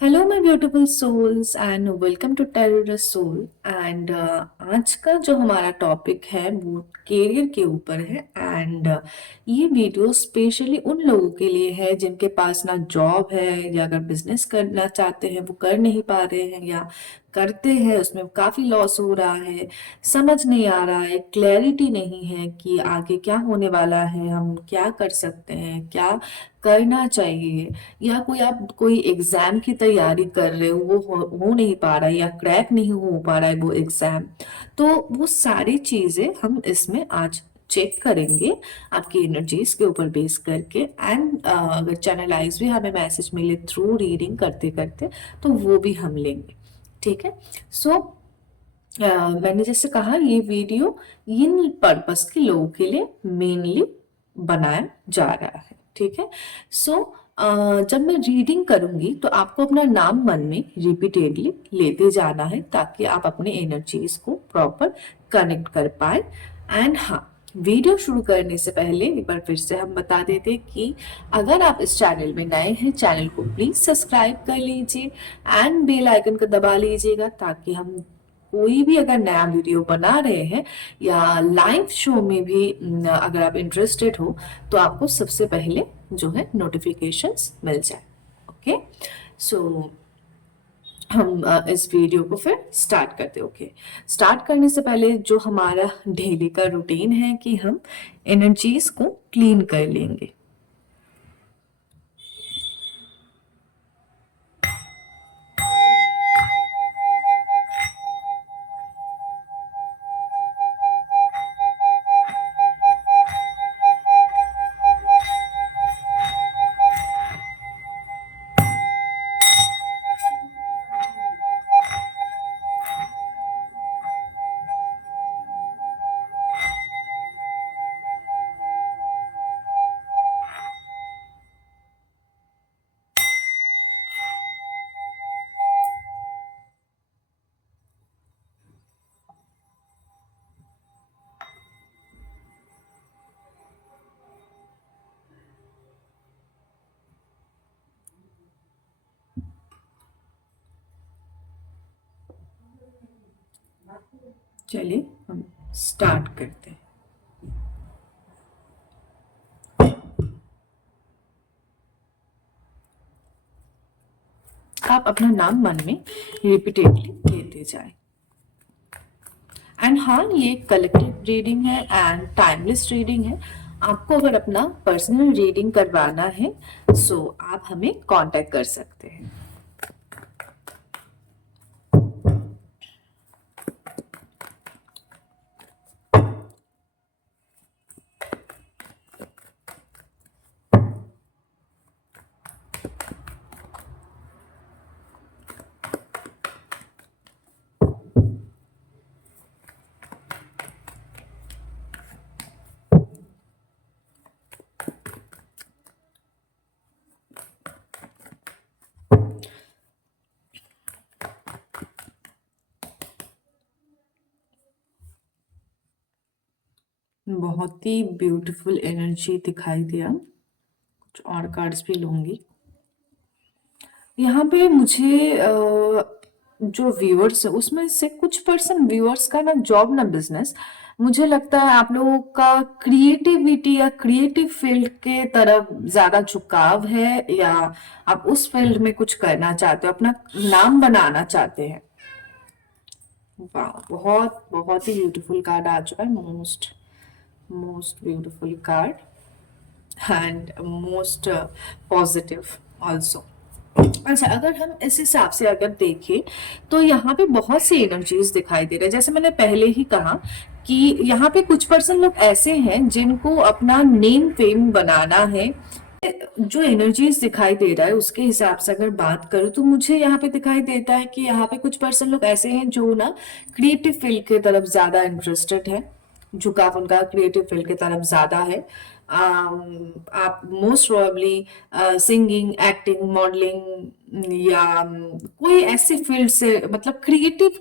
Hello my beautiful souls and welcome to tarot soul and आज का जो हमारा टॉपिक है वो करियर के ऊपर है एंड ये वीडियो स्पेशली उन लोगों के लिए है जिनके पास ना जॉब है या अगर बिजनेस करना चाहते हैं वो कर नहीं पा रहे हैं या करते हैं उसमें काफी लॉस हो रहा है। समझ नहीं आ रहा है, क्लैरिटी नहीं है कि आगे क्या होने वाला है, हम क्या कर सकते हैं, क्या करना चाहिए, या कोई आप कोई एग्जाम की तैयारी कर रहे हो वो हो नहीं पा रहा है या क्रैक नहीं हो पा रहा है वो एग्जाम। तो वो सारी चीजें हम इसमें आज चेक करेंगे आपकी एनर्जीज के ऊपर बेस करके एंड अगर चैनलाइज भी हमें मैसेज मिले थ्रू रीडिंग करते करते तो वो भी हम लेंगे। ठीक है। सो मैंने जैसे कहा ये वीडियो इन पर्पस के लोगों के लिए मेनली बनाया जा रहा है। ठीक है। सो जब मैं रीडिंग करूंगी तो आपको अपना नाम मन में रिपीटेडली लेते जाना है ताकि आप अपने एनर्जीज को प्रॉपर कनेक्ट कर पाए। एंड हाँ, वीडियो शुरू करने से पहले एक बार फिर से हम बता देते हैं कि अगर आप इस चैनल में नए हैं चैनल को प्लीज सब्सक्राइब कर लीजिए एंड बेल आइकन को दबा लीजिएगा ताकि हम कोई भी अगर नया वीडियो बना रहे हैं या लाइव शो में भी अगर आप इंटरेस्टेड हो तो आपको सबसे पहले जो है नोटिफिकेशंस मिल जाए। ओके। सो हम इस वीडियो को फिर स्टार्ट करते हैं। ओके। स्टार्ट करने से पहले जो हमारा डेली का रूटीन है कि हम एनर्जीज को क्लीन कर लेंगे। चलिए हम स्टार्ट करते हैं। आप अपना नाम मन में रिपीटेडली लेते जाएं। एंड हाँ, ये कलेक्टिव रीडिंग है एंड टाइमलेस रीडिंग है। आपको अगर अपना पर्सनल रीडिंग करवाना है सो आप हमें कांटेक्ट कर सकते हैं। बहुत ही ब्यूटीफुल एनर्जी दिखाई दिया। कुछ और कार्ड्स भी लूंगी। यहाँ पे मुझे जो व्यूअर्स है उसमें से कुछ परसेंट व्यूअर्स का ना जॉब ना बिजनेस, मुझे लगता है आप लोगों का क्रिएटिविटी या क्रिएटिव फील्ड के तरफ ज्यादा झुकाव है या आप उस फील्ड में कुछ करना चाहते हो, अपना नाम बनाना चाहते हैं। वाह, बहुत बहुत ही ब्यूटीफुल कार्ड आ चुका है। Most most beautiful card and most positive also. अच्छा, अगर हम इस हिसाब से अगर देखें तो यहाँ पे बहुत सी एनर्जीज दिखाई दे रहे हैं। जैसे मैंने पहले ही कहा कि यहाँ पे कुछ पर्सन लोग ऐसे हैं जिनको अपना नेम फेम बनाना है। जो एनर्जीज दिखाई दे रहा है उसके हिसाब से अगर बात करूं तो मुझे यहाँ पे दिखाई देता है कि यहाँ पे कुछ पर्सन लोग ऐसे हैं जो ना क्रिएटिव फील्ड की तरफ ज्यादा इंटरेस्टेड है, झुकाव उनका क्रिएटिव फील्ड की तरफ ज्यादा है। आप most probably singing, acting, modelling या कोई ऐसी फील्ड से मतलब क्रिएटिव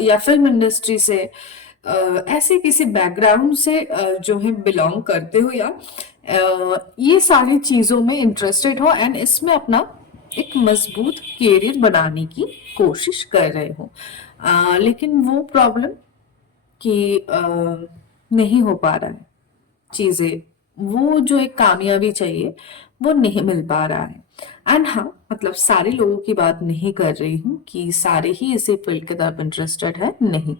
या फिल्म इंडस्ट्री से ऐसे किसी बैकग्राउंड से जो है बिलोंग करते हो या ये सारी चीजों में इंटरेस्टेड हो एंड इसमें अपना एक मजबूत कैरियर बनाने की कोशिश कर रहे हो, लेकिन वो प्रॉब्लम कि नहीं हो पा रहा है चीजें, वो जो एक कामयाबी चाहिए वो नहीं मिल पा रहा है। एंड हाँ, मतलब सारे लोगों की बात नहीं कर रही हूँ कि सारे ही इसी फील्ड की तरफ इंटरेस्टेड है, नहीं।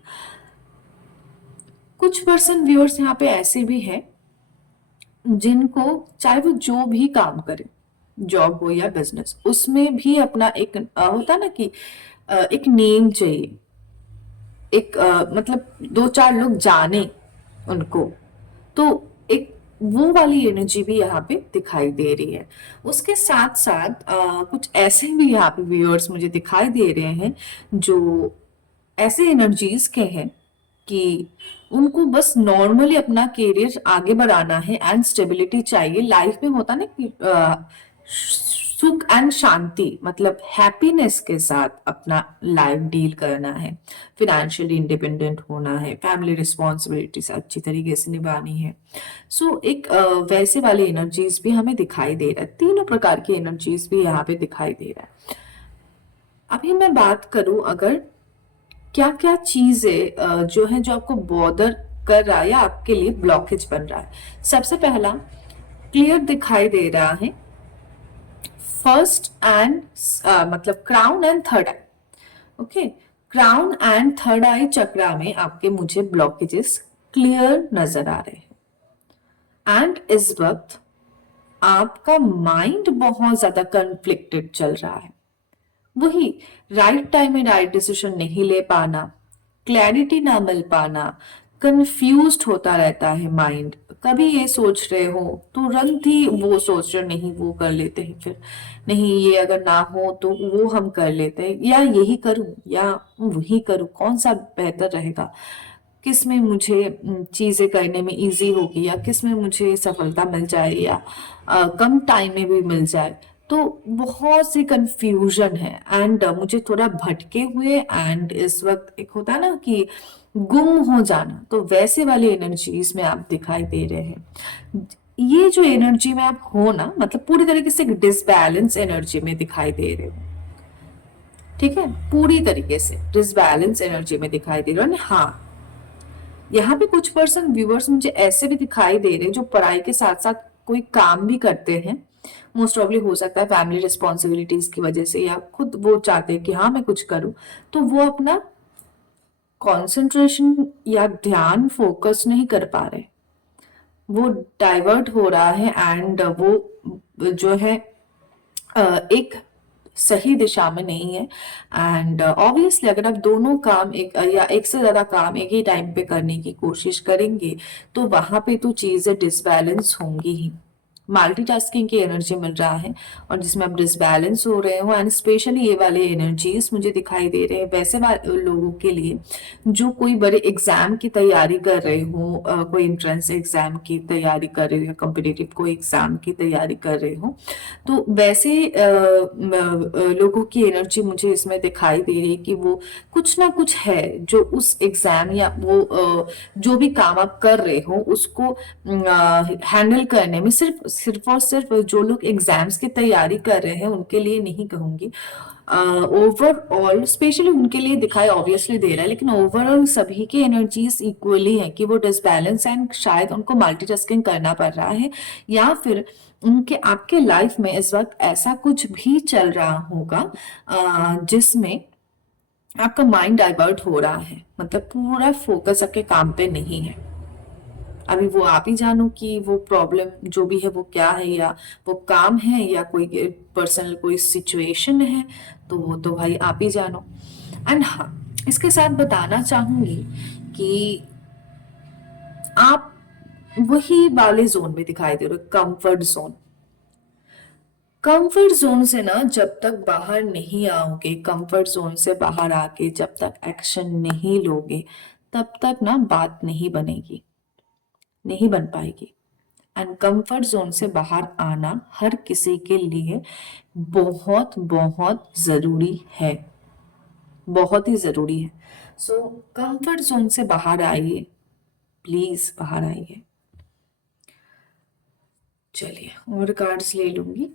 कुछ पर्सन व्यूअर्स यहाँ पे ऐसे भी हैं जिनको, चाहे वो जो भी काम करे, जॉब हो या बिजनेस, उसमें भी अपना एक होता ना कि एक नेम चाहिए, एक मतलब दो चार लोग जाने उनको, तो एक वो वाली एनर्जी भी यहाँ पे दिखाई दे रही है। उसके साथ साथ कुछ ऐसे भी यहाँ पे व्यूअर्स मुझे दिखाई दे रहे हैं जो ऐसे एनर्जीज के हैं कि उनको बस नॉर्मली अपना करियर आगे बढ़ाना है एंड स्टेबिलिटी चाहिए लाइफ में, होता ना कि सुख एंड शांति, मतलब हैप्पीनेस के साथ अपना लाइफ डील करना है, फिनेंशियली इंडिपेंडेंट होना है, फैमिली रिस्पॉन्सिबिलिटीज अच्छी तरीके से निभानी है। सो एक वैसे वाले एनर्जीज भी हमें दिखाई दे रहा है, तीनों प्रकार की एनर्जीज भी यहाँ पे दिखाई दे रहा है। अभी मैं बात करूं, अगर क्या क्या चीजें जो है जो आपको बॉदर कर रहा है या आपके लिए ब्लॉकेज बन रहा है। सबसे पहला क्लियर दिखाई दे रहा है फर्स्ट एंड मतलब crown and third eye. Okay, crown and third eye chakra में आपके मुझे ब्लॉकेजेस क्लियर नजर आ रहे हैं। एंड इस वक्त आपका माइंड बहुत ज्यादा कन्फ्लिक्टेड चल रहा है। वही राइट टाइम में राइट डिसीजन नहीं ले पाना, क्लैरिटी ना मिल पाना, कंफ्यूज्ड होता रहता है माइंड। कभी ये सोच रहे हो तुरंत ही वो सोच रहे हो, नहीं वो कर लेते हैं, फिर नहीं ये अगर ना हो तो वो हम कर लेते हैं, या यही करूं या वही करूं, कौन सा बेहतर रहेगा, किस में मुझे चीजें करने में इजी होगी, या किस में मुझे सफलता मिल जाए, या कम टाइम में भी मिल जाए। तो बहुत सी कंफ्यूजन है एंड मुझे थोड़ा भटके हुए एंड इस वक्त एक होता है ना कि गुम हो जाना, तो वैसे वाली एनर्जीज में आप दिखाई दे रहे हैं। ये जो एनर्जी में आप हो ना, मतलब पूरी तरीके से डिसबैलेंस एनर्जी में दिखाई दे रहे हो। ठीक है, पूरी तरीके से डिसबैलेंस एनर्जी में दिखाई दे रहे हो। हाँ, यहाँ पे कुछ पर्सन व्यूअर्स मुझे ऐसे भी दिखाई दे रहे हैं जो पढ़ाई के साथ साथ कोई काम भी करते हैं। मोस्ट प्रॉब्ली हो सकता है फैमिली रिस्पॉन्सिबिलिटीज की वजह से, या खुद वो चाहते हैं कि हाँ मैं कुछ करूं, तो वो अपना कंसंट्रेशन या ध्यान फोकस नहीं कर पा रहे, वो डाइवर्ट हो रहा है एंड वो जो है एक सही दिशा में नहीं है। एंड ऑब्वियसली अगर आप दोनों काम एक या एक से ज्यादा काम एक ही टाइम पे करने की कोशिश करेंगे तो वहां पे तो चीजें डिसबैलेंस होंगी ही। मल्टीटास्किंग की एनर्जी मिल रहा है और जिसमें आप डिसबैलेंस हो रहे हो, एंड स्पेशली ये वाले एनर्जीज मुझे दिखाई दे रहे हैं वैसे लोगों के लिए जो कोई बड़े एग्जाम की तैयारी कर रहे हो, कोई एंट्रेंस एग्जाम की तैयारी कर रहे हो या कॉम्पिटिटिव कोई एग्जाम की तैयारी कर रहे हो। तो वैसे लोगों की एनर्जी मुझे इसमें दिखाई दे रही है कि वो कुछ ना कुछ है जो उस एग्जाम या वो जो भी काम आप कर रहे हो उसको हैंडल करने में, सिर्फ सिर्फ और सिर्फ जो लोग एग्जाम्स की तैयारी कर रहे हैं उनके लिए नहीं कहूंगी, ओवरऑल स्पेशली उनके लिए दिखाई ऑब्वियसली दे रहा है, लेकिन ओवरऑल सभी की एनर्जीज इक्वली है कि वो डिसबैलेंस एंड शायद उनको मल्टीटास्किंग करना पड़ रहा है, या फिर उनके आपके लाइफ में इस वक्त ऐसा कुछ भी चल रहा होगा जिसमें आपका माइंड डाइवर्ट हो रहा है, मतलब पूरा फोकस आपके काम पे नहीं है। अभी वो आप ही जानो कि वो प्रॉब्लम जो भी है वो क्या है, या वो काम है या कोई पर्सनल कोई सिचुएशन है, तो वो तो भाई आप ही जानो। एंड हाँ, इसके साथ बताना चाहूंगी कि आप वही वाले जोन में दिखाई दे रहे हो, कंफर्ट जोन। कंफर्ट जोन से ना जब तक बाहर नहीं आओगे, कंफर्ट जोन से बाहर आके जब तक एक्शन नहीं लोगे, तब तक ना बात नहीं बनेगी, नहीं बन पाएगी। एंड कंफर्ट जोन से बाहर आना हर किसी के लिए बहुत बहुत जरूरी है, बहुत ही जरूरी है। सो कंफर्ट जोन से बाहर आइए, प्लीज बाहर आइए। चलिए और कार्ड्स ले लूंगी।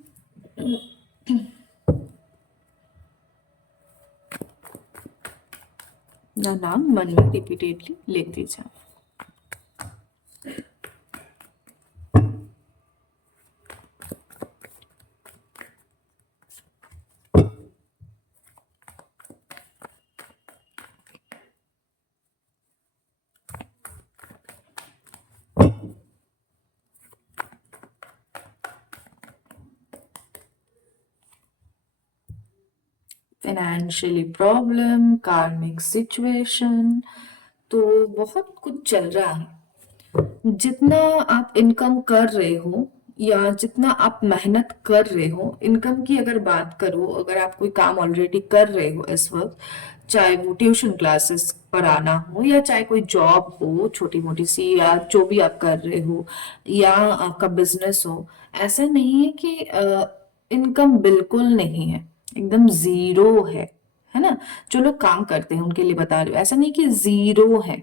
ना नाम मन में रिपीटेडली लेते जाओ। फाइनेंशियली प्रॉब्लम, कार्मिक सिचुएशन, तो बहुत कुछ चल रहा है। जितना आप इनकम कर रहे हो या जितना आप मेहनत कर रहे हो, इनकम की अगर बात करो, अगर आप कोई काम ऑलरेडी कर रहे हो इस वक्त, चाहे वो ट्यूशन क्लासेस पढ़ाना हो या चाहे कोई जॉब हो छोटी मोटी सी, या जो भी आप कर रहे हो, या आपका बिजनेस हो, ऐसा नहीं है कि इनकम बिल्कुल नहीं है, एकदम जीरो है ना। जो लोग काम करते हैं उनके लिए बता रही हूँ, ऐसा नहीं कि जीरो है।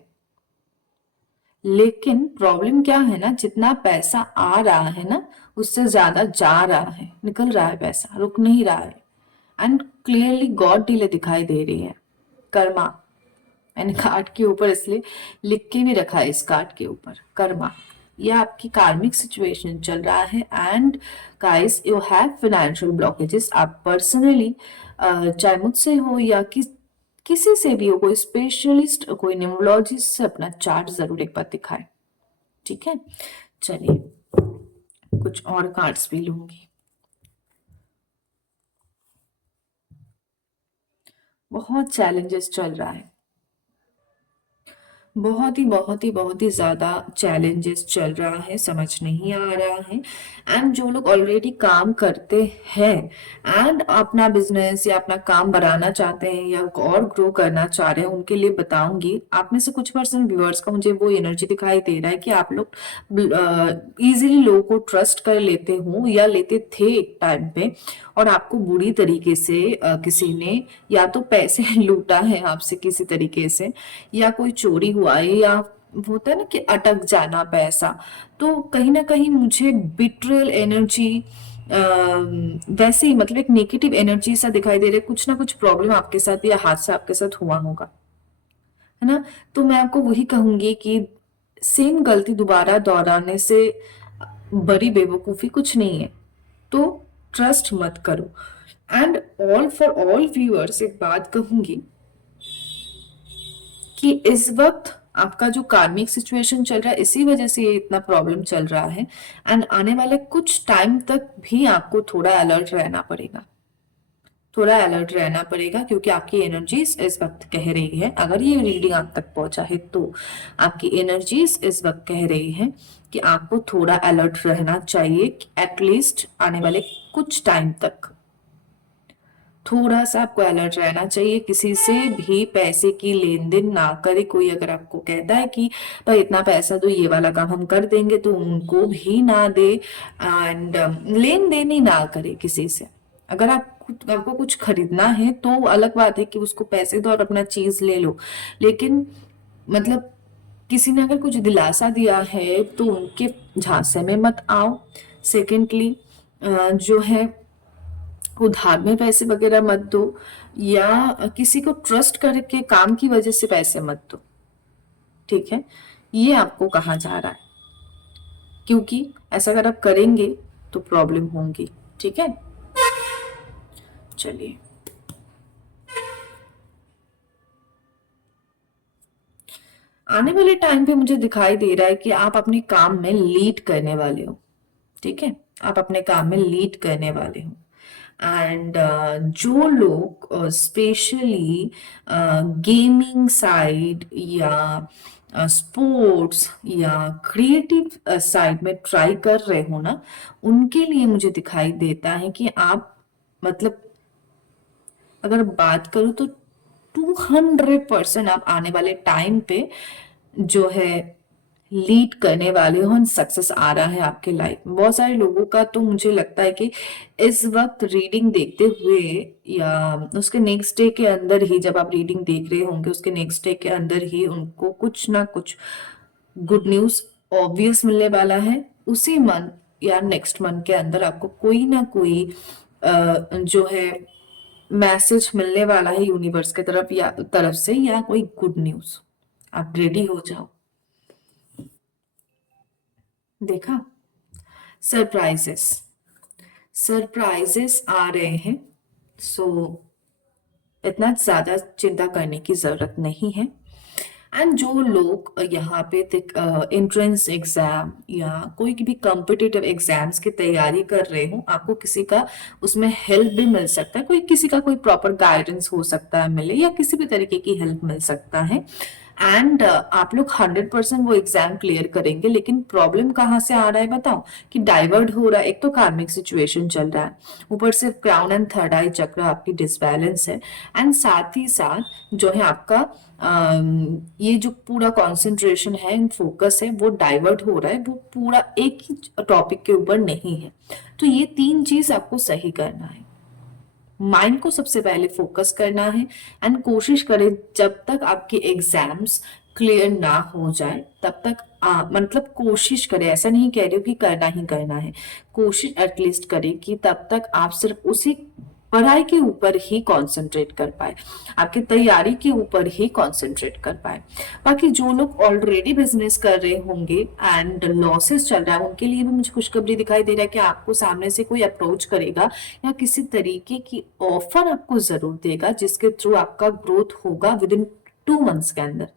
लेकिन प्रॉब्लम क्या है ना, जितना पैसा आ रहा है ना, उससे ज्यादा जा रहा है, निकल रहा है, पैसा रुक नहीं रहा है। एंड क्लियरली गॉड डीले दिखाई दे रही है, कर्मा। मैंने कार्ड के ऊपर इसलिए लिख के भी रखा है, इस कार्ड के ऊपर कर्मा। ये आपकी कार्मिक सिचुएशन चल रहा है। And guys, you have financial blockages. आप पर्सनली, चाहे मुझसे हो या किसी से भी हो, कोई स्पेशलिस्ट, कोई न्यूमरोलॉजिस्ट से अपना चार्ट जरूर एक बार दिखाए, ठीक है। चलिए, कुछ और कार्ड्स भी लूंगी। बहुत चैलेंजेस चल रहा है, बहुत ही ज्यादा चैलेंजेस चल रहा है, समझ नहीं आ रहा है। एंड जो लोग ऑलरेडी काम करते हैं एंड अपना बिजनेस या अपना काम बढ़ाना चाहते हैं या और ग्रो करना चाह रहे हैं, उनके लिए बताऊंगी। आप में से कुछ परसेंट व्यूअर्स का मुझे वो एनर्जी दिखाई दे रहा है कि आप लोग इजीली लोगों को ट्रस्ट कर लेते हो या लेते थे एक टाइम पे, और आपको बुरी तरीके से किसी ने या तो पैसे लूटा है आपसे किसी तरीके से, या कोई चोरी हुआ है, या होता है ना कि अटक जाना पैसा। तो कहीं ना कहीं मुझे बिट्रेयल एनर्जी, वैसे ही मतलब एक नेगेटिव एनर्जी सा दिखाई दे रहा है। कुछ ना कुछ प्रॉब्लम आपके साथ या हादसा आपके साथ हुआ होगा, है ना। तो मैं आपको वही कहूंगी कि सेम गलती दोबारा दोहराने से बड़ी बेवकूफी कुछ नहीं है। तो ट्रस्ट मत करो। And all for all viewers एक बात कहूंगी कि इस वक्त आपका जो कार्मिक सिचुएशन चल रहा है, इसी वजह से ये इतना प्रॉब्लम चल रहा है। एंड आने वाले कुछ टाइम तक भी आपको थोड़ा अलर्ट रहना पड़ेगा, थोड़ा अलर्ट रहना पड़ेगा, क्योंकि आपकी एनर्जीज इस वक्त कह रही है, अगर ये रीडिंग आप तक पहुंचा है तो आपकी एनर्जीज इस वक्त कह रही है कि आपको थोड़ा अलर्ट रहना चाहिए, एटलीस्ट आने वाले कुछ टाइम तक थोड़ा सा आपको अलर्ट रहना चाहिए। किसी से भी पैसे की लेन देन ना करे। कोई अगर आपको कहता है कि भाई इतना पैसा दो, ये वाला काम हम कर देंगे, तो उनको भी ना दे। एंड लेन देन ही ना करे किसी से। अगर आपको कुछ खरीदना है तो अलग बात है कि उसको पैसे दो और अपना चीज ले लो, लेकिन मतलब किसी ने अगर कुछ दिलासा दिया है तो उनके झांसे में मत आओ। सेकेंडली, जो है उधार में पैसे वगैरह मत दो, या किसी को ट्रस्ट करके काम की वजह से पैसे मत दो, ठीक है। ये आपको कहा जा रहा है, क्योंकि ऐसा अगर आप करेंगे तो प्रॉब्लम होंगी, ठीक है। चलिए, आने वाले टाइम पे मुझे दिखाई दे रहा है कि आप अपने काम में लीड करने वाले हो, ठीक है। आप अपने काम में लीड करने वाले हो। एंड जो लोग स्पेशली गेमिंग साइड या स्पोर्ट्स या क्रिएटिव साइड में ट्राई कर रहे हो ना, उनके लिए मुझे दिखाई देता है कि आप मतलब अगर बात करूं तो 200% आप आने वाले टाइम पे जो है लीड करने वाले हो, सक्सेस आ रहा है आपके लाइफ में। बहुत सारे लोगों का तो मुझे लगता है कि इस वक्त रीडिंग देखते हुए या उसके नेक्स्ट डे के अंदर ही, जब आप रीडिंग देख रहे होंगे उसके नेक्स्ट डे के अंदर ही उनको कुछ ना कुछ गुड न्यूज ऑब्वियस मिलने वाला है। उसी मंथ या नेक्स्ट मंथ के अंदर आपको कोई ना कोई जो है मैसेज मिलने वाला है यूनिवर्स की तरफ से, या कोई गुड न्यूज। आप रेडी हो जाओ। देखा, सरप्राइजेस, सरप्राइजेस आ रहे हैं। सो इतना ज्यादा चिंता करने की जरूरत नहीं है। एंड जो लोग यहाँ पे एंट्रेंस एग्जाम या कोई भी कॉम्पिटिटिव एग्जाम्स की तैयारी कर रहे हो, आपको किसी का उसमें हेल्प भी मिल सकता है, कोई किसी का कोई प्रॉपर गाइडेंस हो सकता है मिले, या किसी भी तरीके की हेल्प मिल सकता है। एंड आप लोग 100% वो एग्जाम क्लियर करेंगे। लेकिन प्रॉब्लम कहाँ से आ रहा है बताओ, कि डाइवर्ट हो रहा है। एक तो कार्मिक सिचुएशन चल रहा है, ऊपर से क्राउन एंड थर्ड आई चक्र आपकी डिसबैलेंस है। एंड साथ ही साथ जो है आपका ये जो पूरा कंसंट्रेशन है, फोकस है, वो डाइवर्ट हो रहा है, वो पूरा एक ही टॉपिक के ऊपर नहीं है। तो ये तीन चीज आपको सही करना है। माइंड को सबसे पहले फोकस करना है। एंड कोशिश करें जब तक आपके एग्जाम्स क्लियर ना हो जाए तब तक मतलब कोशिश करें, ऐसा नहीं कह रही हूँ कि करना ही करना है, कोशिश एटलीस्ट करें कि तब तक आप सिर्फ उसी पढ़ाई के ऊपर ही कंसंट्रेट कर पाए, आपकी तैयारी के ऊपर ही कंसंट्रेट कर पाए। बाकी जो लोग ऑलरेडी बिजनेस कर रहे होंगे एंड लॉसेस चल रहा है, उनके लिए भी मुझे खुशखबरी दिखाई दे रहा है कि आपको सामने से कोई अप्रोच करेगा या किसी तरीके की ऑफर आपको जरूर देगा, जिसके थ्रू आपका ग्रोथ होगा विद इन 2 मंथ्स के अंदर।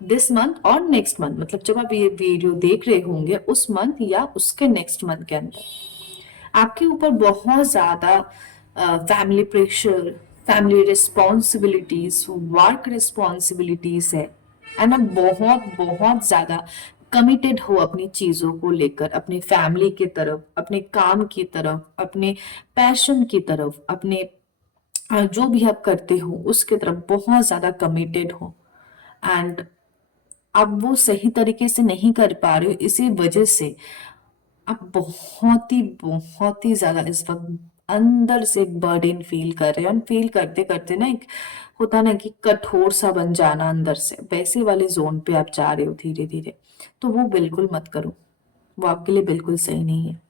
दिस मंथ और नेक्स्ट मंथ, मतलब जब आप ये वीडियो देख रहे होंगे उस मंथ या उसके नेक्स्ट मंथ के अंदर आपके ऊपर बहुत ज्यादा family pressure, family responsibilities, work responsibilities है। एंड आप बहुत बहुत ज्यादा कमिटेड हो अपनी चीजों को लेकर, अपनी फैमिली की तरफ, अपने काम की तरफ, अपने पैशन की तरफ, अपने जो भी आप करते हो उसके तरफ बहुत ज्यादा कमिटेड हो। एंड आप वो सही तरीके से नहीं कर पा रहे हो, इसी वजह से आप बहुत ही ज्यादा इस वक्त अंदर से एक बर्डन फील कर रहे हैं। और फील करते करते ना एक होता ना कि कठोर सा बन जाना अंदर से, वैसे वाले जोन पे आप जा रहे हो धीरे धीरे। तो वो बिल्कुल मत करो, वो आपके लिए बिल्कुल सही नहीं है।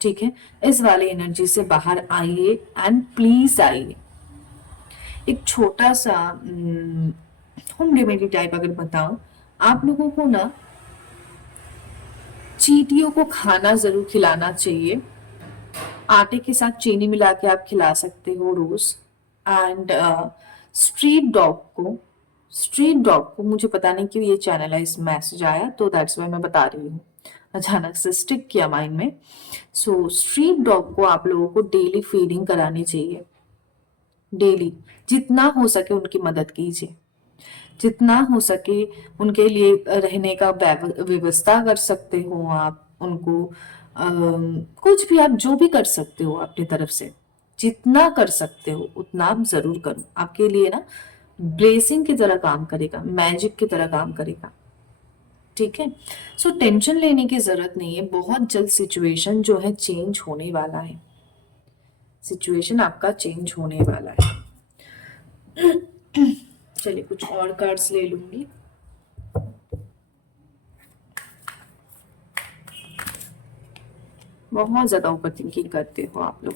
ठीक है, इस वाली एनर्जी से बाहर आइए एंड प्लीज आइए। एक छोटा सा होम रेमेडी टाइप अगर बताऊं, आप लोगों को ना चींटियों को खाना जरूर खिलाना चाहिए। आटे के साथ चीनी मिला के आप खिला सकते हो रोज। एंड स्ट्रीट डॉग को स्ट्रीट डॉग को मुझे पता नहीं क्यों ये चैनलाइज मैसेज आया, तो दैट्स वाई मैं बता रही हूँ, अचानक से स्टिक किया माइंड में। सो स्ट्रीट डॉग को आप लोगों को डेली फीडिंग करानी चाहिए। डेली जितना हो सके उनकी मदद कीजिए, जितना हो सके उनके लिए रहने का व्यवस्था कर सकते हो आप उनको। कुछ भी आप जो भी कर सकते हो अपनी तरफ से, जितना कर सकते हो उतना आप जरूर करो। आपके लिए ना ब्लेसिंग की तरह काम करेगा, मैजिक की तरह काम करेगा। ठीक है, सो टेंशन लेने की जरूरत नहीं है। बहुत जल्द सिचुएशन जो है चेंज होने वाला है, सिचुएशन आपका चेंज होने वाला है। चलिए कुछ और कार्ड्स ले लूंगी। बहुत ज्यादा ओवर थिंकिंग करते हो आप लोग।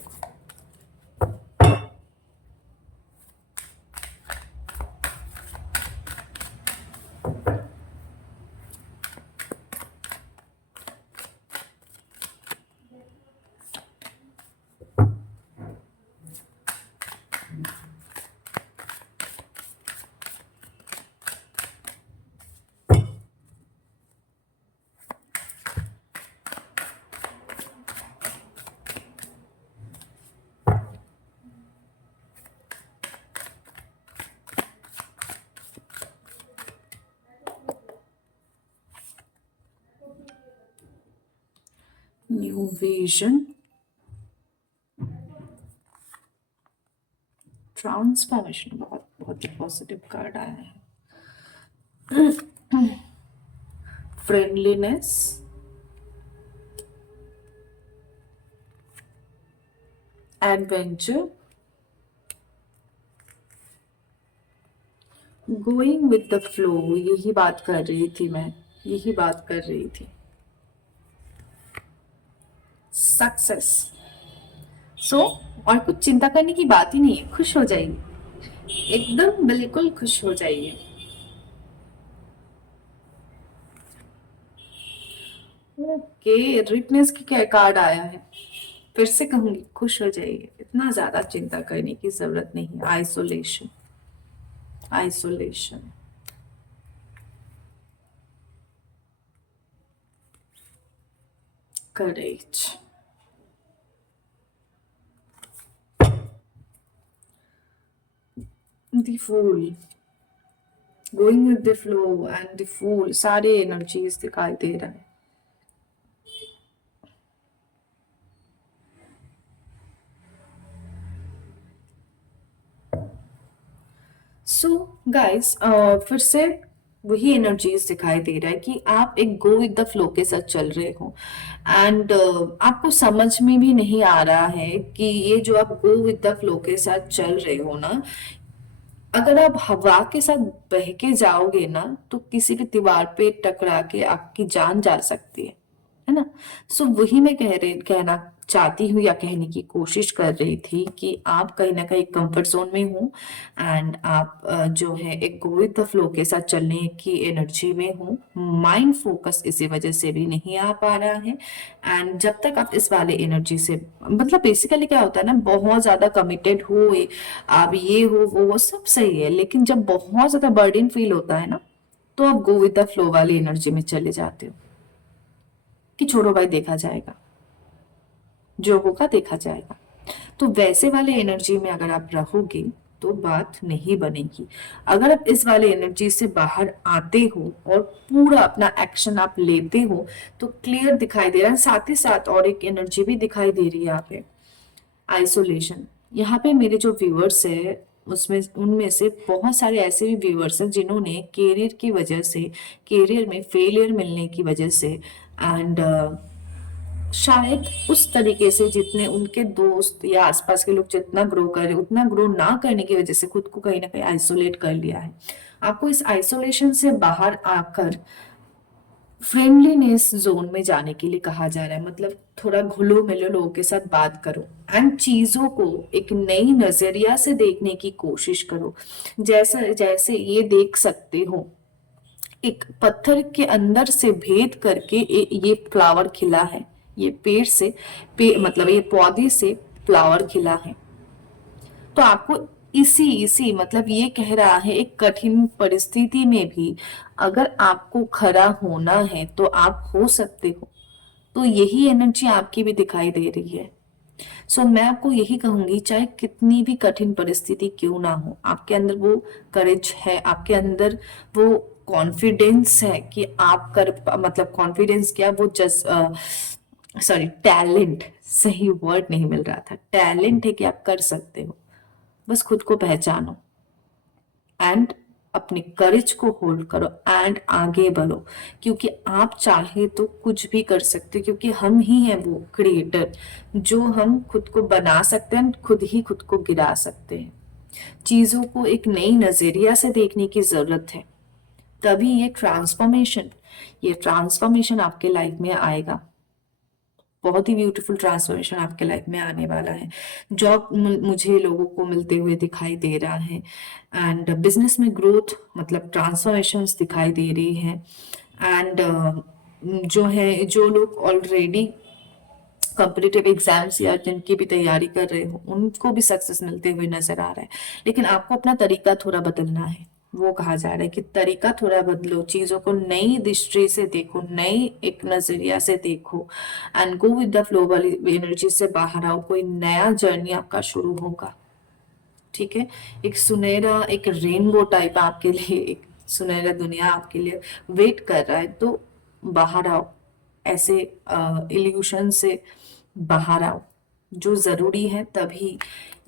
न्यू विजन, ट्रांसफॉर्मेशन, बहुत बहुत पॉजिटिव कार्ड आया है। Friendliness, adventure, going with the flow, यही बात कर रही थी मैं, यही बात कर रही थी। सक्सेस। सो और कुछ चिंता करने की बात ही नहीं है, खुश हो जाइए, एकदम बिल्कुल खुश हो जाइए। ओके, रिटनेस की क्या कार्ड आया है? फिर से कहूंगी, खुश हो जाइए, इतना ज्यादा चिंता करने की जरूरत नहीं है। Isolation, isolation, courage, the fool, going with the flow and the fool, सारे एनर्जीज दिखाई दे रहा है। सो गाइस, फिर से वही एनर्जीज दिखाई दे रहा है कि आप एक गो विद द फ्लो के साथ चल रहे हो। एंड आपको समझ में भी नहीं आ रहा है कि ये जो आप गो विद द फ्लो के साथ चल रहे हो ना, अगर आप हवा के साथ बह के जाओगे ना, तो किसी भी दीवार पे टकरा के आपकी जान जा सकती है ना। सो वही मैं कहना चाहती हूँ या कहने की कोशिश कर रही थी कि आप कहीं ना कहीं कंफर्ट जोन में हो। एंड आप जो है एक गो विद द फ्लो के साथ चलने की एनर्जी में हो। माइंड फोकस इसी वजह से भी नहीं आ पा रहा है। एंड जब तक आप इस वाले एनर्जी से, मतलब बेसिकली क्या होता है ना, बहुत ज्यादा कमिटेड हो, आप ये हो वो सब सही है, लेकिन जब बहुत ज्यादा बर्डन फील होता है ना, तो आप गो विद द फ्लो वाली एनर्जी में चले जाते हो कि छोड़ो भाई, देखा जाएगा, जो होगा देखा जाएगा। तो वैसे वाले एनर्जी में अगर आप रहोगे तो बात नहीं बनेगी। अगर आप इस वाले एनर्जी से बाहर आते हो और पूरा अपना एक्शन आप लेते हो, तो क्लियर दिखाई दे रहा है। साथ ही साथ और एक एनर्जी भी दिखाई दे रही है यहाँ पे, आइसोलेशन। यहाँ पे मेरे जो व्यूअर्स है, उसमें उनमें से बहुत सारे ऐसे भी व्यूअर्स हैं जिन्होंने कैरियर की वजह से, कैरियर में फेलियर मिलने की वजह से, एंड शायद उस तरीके से जितने उनके दोस्त या आसपास के लोग जितना ग्रो कर रहे, उतना ग्रो ना करने की वजह से खुद को कहीं ना कहीं आइसोलेट कर लिया है। आपको इस आइसोलेशन से बाहर आकर फ्रेंडलीनेस जोन में जाने के लिए कहा जा रहा है। मतलब थोड़ा घुलो मिलो, लोगों के साथ बात करो एंड चीजों को एक नई नजरिया से देखने की कोशिश करो। जैसे जैसे ये देख सकते हो, एक पत्थर के अंदर से भेद करके ये फ्लावर खिला है। ये पेड़ से मतलब ये पौधे से फ्लावर खिला है। तो आपको इसी इसी मतलब ये कह रहा है, एक कठिन परिस्थिति में भी अगर आपको खड़ा होना है तो आप हो सकते हो। तो यही एनर्जी आपकी भी दिखाई दे रही है। सो मैं आपको यही कहूंगी, चाहे कितनी भी कठिन परिस्थिति क्यों ना हो, आपके अंदर वो करेज है, आपके अंदर वो कॉन्फिडेंस है कि आप कर मतलब कॉन्फिडेंस क्या, वो जस्ट सॉरी टैलेंट, सही वर्ड नहीं मिल रहा था, टैलेंट है कि आप कर सकते हो। बस खुद को पहचानो एंड अपने करेज को होल्ड करो एंड आगे बढ़ो। क्योंकि आप चाहे तो कुछ भी कर सकते हो, क्योंकि हम ही हैं वो क्रिएटर, जो हम खुद को बना सकते हैं, खुद ही खुद को गिरा सकते हैं। चीजों को एक नई नजरिया से देखने की जरूरत है, तभी ये ट्रांसफॉर्मेशन आपके लाइफ में आएगा। बहुत ही ब्यूटीफुल ट्रांसफॉर्मेशन आपके लाइफ में आने वाला है। जॉब मुझे लोगों को मिलते हुए दिखाई दे रहा है, एंड बिजनेस में ग्रोथ मतलब ट्रांसफॉर्मेशंस दिखाई दे रही है। एंड जो है, जो लोग ऑलरेडी कॉम्पिटिटिव एग्जाम्स या जिनकी भी तैयारी कर रहे हो, उनको भी सक्सेस मिलते हुए नजर आ रहा है। लेकिन आपको अपना तरीका थोड़ा बदलना है। वो कहा जा रहा है कि तरीका थोड़ा बदलो, चीजों को नई दृष्टि से देखो, नई एक नजरिया से देखो and go with the flow वाली एनर्जी से बाहर आओ। कोई नया जर्नी आपका शुरू होगा, ठीक है। एक सुनहरा, एक रेनबो टाइप आपके लिए, एक सुनहरा दुनिया आपके लिए वेट कर रहा है। तो बाहर आओ, ऐसे इल्यूशन से बाहर आओ, जो जरूरी है। तभी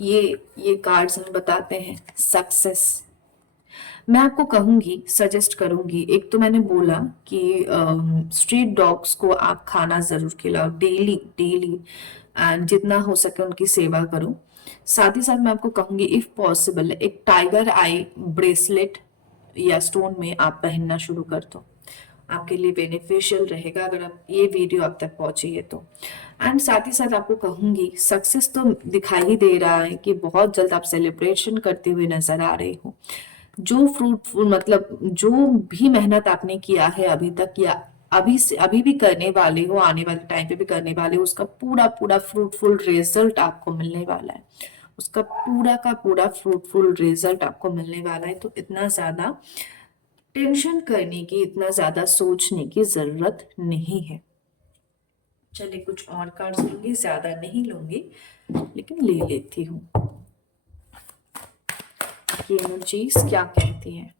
ये कार्ड्स हमें बताते हैं सक्सेस। मैं आपको कहूंगी, सजेस्ट करूंगी, एक तो मैंने बोला कि स्ट्रीट डॉग्स को आप खाना जरूर खिलाओ डेली डेली, एंड जितना हो सके उनकी सेवा करो। साथ ही साथ मैं आपको कहूंगी, इफ पॉसिबल एक टाइगर आई ब्रेसलेट या स्टोन में आप पहनना शुरू कर दो। आपके लिए बेनिफिशियल रहेगा अगर आप ये वीडियो अब तक पहुंची है तो। एंड साथ ही साथ आपको कहूंगी, सक्सेस तो दिखाई ही दे रहा है कि बहुत जल्द आप सेलिब्रेशन करते हुए नजर आ रहे हो। जो फ्रूटफुल मतलब जो भी मेहनत आपने किया है अभी तक, या अभी से अभी भी करने वाले हो, आने वाले टाइम पे भी करने वाले हो, उसका पूरा पूरा फ्रूटफुल रिजल्ट आपको मिलने वाला है। उसका पूरा का पूरा फ्रूटफुल रिजल्ट आपको मिलने वाला है। तो इतना ज्यादा टेंशन करने की, इतना ज्यादा सोचने की जरूरत नहीं है। चलिए कुछ और कार्ड्स लूंगी, ज्यादा नहीं लूंगी लेकिन ले लेती हूँ। ये एनर्जीज क्या कहती हैं।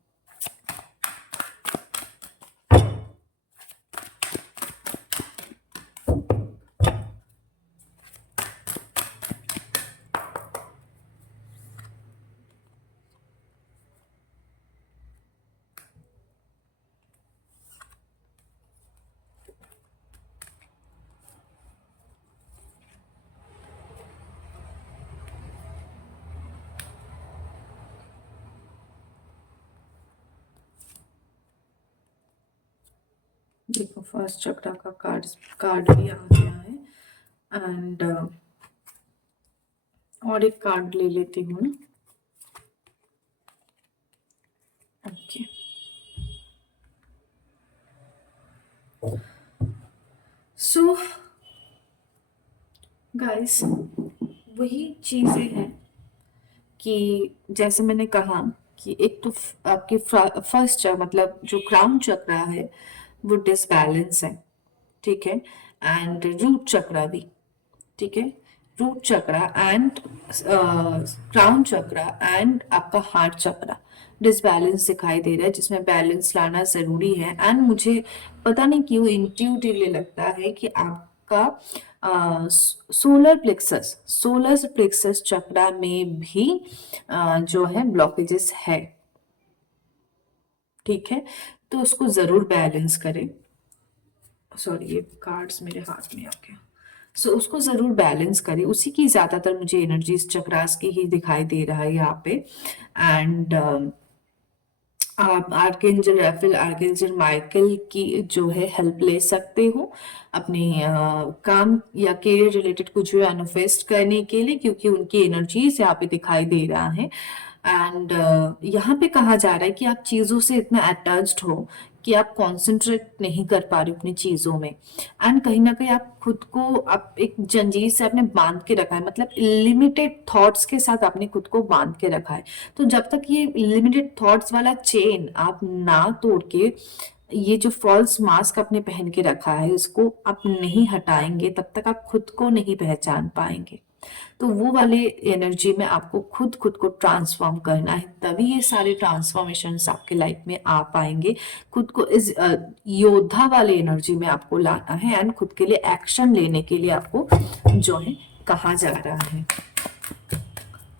देखो फर्स्ट चक्र का कार्ड भी आ गया है। एंड और एक कार्ड ले लेती हूँ ना। ओके, सो गाइस, वही चीजें हैं कि जैसे मैंने कहा कि एक तो आपके फर्स्ट मतलब जो क्राउन चक्र है वो डिसबैलेंस है, ठीक है। एंड रूट चक्र भी, ठीक है। रूट चक्र एंड क्राउन चक्र एंड आपका हार्ट चक्र डिसबैलेंस दिखाई दे रहा है, जिसमें बैलेंस लाना जरूरी है। एंड मुझे पता नहीं क्यों इंट्यूटिवली लगता है कि आपका सोलर प्लेक्सस चक्र में भी जो है ब्लॉकेजेस है, ठीक है। तो उसको जरूर बैलेंस करें। सॉरी, ये कार्ड्स मेरे हाथ में आ गया। सो उसको जरूर बैलेंस करें, उसी की ज्यादातर मुझे एनर्जीज चक्रास की ही दिखाई दे रहा है यहाँ पे। एंड आप आर्कएंजल राफेल, आर्कएंजल माइकल की जो है हेल्प ले सकते हो अपने काम या करियर रिलेटेड कुछ भी मैनिफेस्ट करने के लिए, क्योंकि उनकी एनर्जीज यहाँ पे दिखाई दे रहा है। एंड यहाँ पे कहा जा रहा है कि आप चीजों से इतना अटैच्ड हो कि आप कंसंट्रेट नहीं कर पा रहे अपनी चीजों में। एंड कहीं ना कहीं आप खुद को आप एक जंजीर से आपने बांध के रखा है, मतलब लिमिटेड थॉट्स के साथ आपने खुद को बांध के रखा है। तो जब तक ये लिमिटेड थॉट्स वाला चेन आप ना तोड़ के, ये जो फॉल्स मास्क आपने पहन के रखा है इसको आप नहीं हटाएंगे, तब तक आप खुद को नहीं पहचान पाएंगे। तो वो वाले एनर्जी में आपको खुद को ट्रांसफॉर्म करना है, तभी ये सारे ट्रांसफॉर्मेशन आपके लाइफ में आ पाएंगे। खुद को इस योद्धा वाले एनर्जी में आपको लाना है एंड खुद के लिए एक्शन लेने के लिए आपको जो है कहा जा रहा है।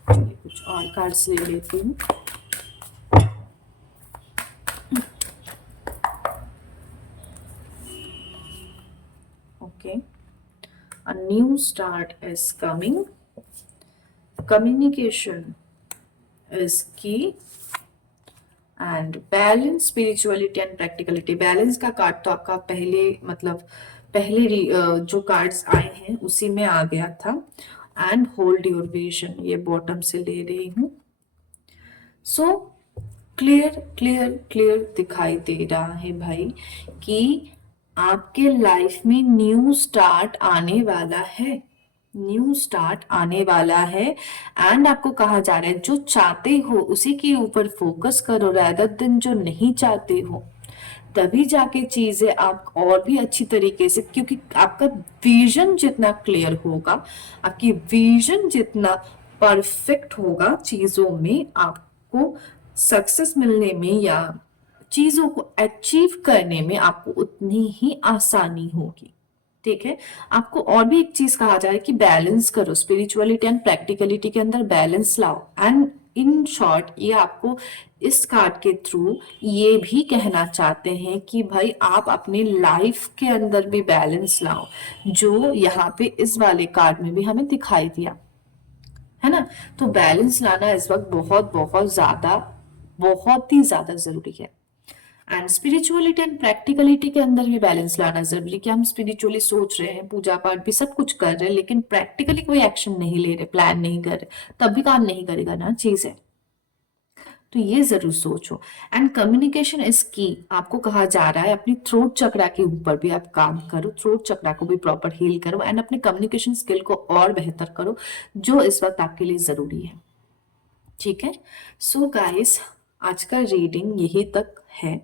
चलिए कुछ और कार्ड्स ले लेती हूँ। Okay, a new start is coming, communication is key, and balance, spirituality and practicality. Balance का कार्ड तो आपका पहले मतलब पहले जो कार्ड्स आए हैं उसी में आ गया था। एंड होल्ड योर विजन, ये बॉटम से ले रही हूँ। सो क्लियर क्लियर क्लियर दिखाई दे रहा है भाई कि आपके लाइफ में न्यू स्टार्ट आने वाला है, न्यू स्टार्ट आने वाला है। एंड आपको कहा जा रहा है जो चाहते हो उसी के ऊपर फोकस करो, रैदर देन जो नहीं चाहते हो। तभी जाके चीजें आप और भी अच्छी तरीके से, क्योंकि आपका विजन जितना क्लियर होगा, आपकी विजन जितना परफेक्ट होगा, चीजों में आपको सक्सेस मिलने में या चीजों को अचीव करने में आपको उतनी ही आसानी होगी, ठीक है। आपको और भी एक चीज कहा जाए कि बैलेंस करो, स्पिरिचुअलिटी एंड प्रैक्टिकलिटी के अंदर बैलेंस लाओ। एंड इन शॉर्ट ये आपको इस कार्ड के थ्रू ये भी कहना चाहते हैं कि भाई आप अपने लाइफ के अंदर भी बैलेंस लाओ, जो यहाँ पे इस वाले कार्ड में भी हमें दिखाई दिया है ना। तो बैलेंस लाना इस वक्त बहुत बहुत ही ज्यादा जरूरी है। एंड स्पिरिचुअलिटी एंड प्रैक्टिकलिटी के अंदर भी बैलेंस लाना जरूरी, कि हम स्पिरिचुअली सोच रहे हैं, पूजा पाठ भी सब कुछ कर रहे हैं, लेकिन प्रैक्टिकली कोई एक्शन नहीं ले रहे, प्लान नहीं कर रहे, तब भी काम नहीं करेगा ना चीज है। तो ये जरूर सोचो। एंड कम्युनिकेशन इज की, आपको कहा जा रहा है अपनी थ्रोट चक्रा के ऊपर भी आप काम करो, थ्रोट चक्रा को भी प्रॉपर हील करो एंड अपने कम्युनिकेशन स्किल को और बेहतर करो, जो इस वक्त आपके लिए जरूरी है। ठीक है। सो गाइस, आज का रीडिंग यही तक है।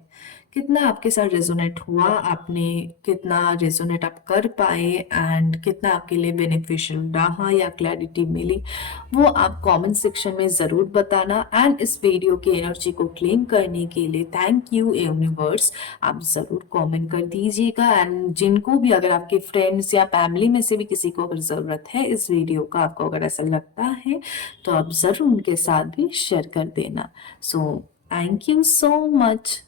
कितना आपके साथ रेजोनेट हुआ, आपने कितना रेजोनेट आप कर पाए एंड कितना आपके लिए बेनिफिशियल रहा या क्लैरिटी मिली, वो आप कमेंट सेक्शन में ज़रूर बताना। एंड इस वीडियो की एनर्जी को क्लेम करने के लिए थैंक यू यूनिवर्स, आप ज़रूर कमेंट कर दीजिएगा। एंड जिनको भी, अगर आपके फ्रेंड्स या फैमिली में से भी किसी को अगर ज़रूरत है इस वीडियो का, आपको अगर ऐसा लगता है, तो आप ज़रूर उनके साथ भी शेयर कर देना। So thank you so much.